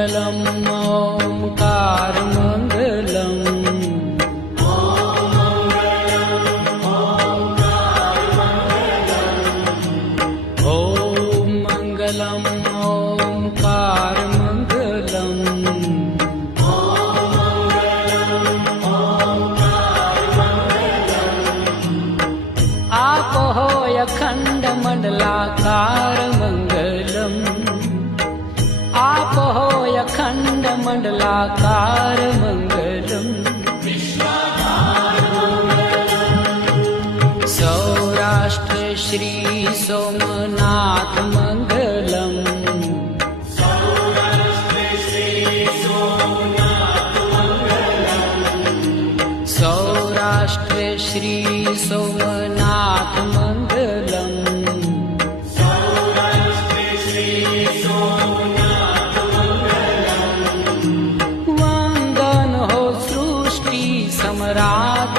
मङ्गलम् ओङ्कारमङ्गलम् ॐ मङ्गलम् ओङ्कारमङ्गलम् आपो अखण्डमण्डलाकारमङ्गलम् आपो अखण्डमण्डलाकारमङ्गलम् सौराष्ट्र श्री सोमनाथ मङ्गलम् सौराष्ट्र श्री सोमनाथ मङ्गलम् वन्दन हो सृष्टि सम्राट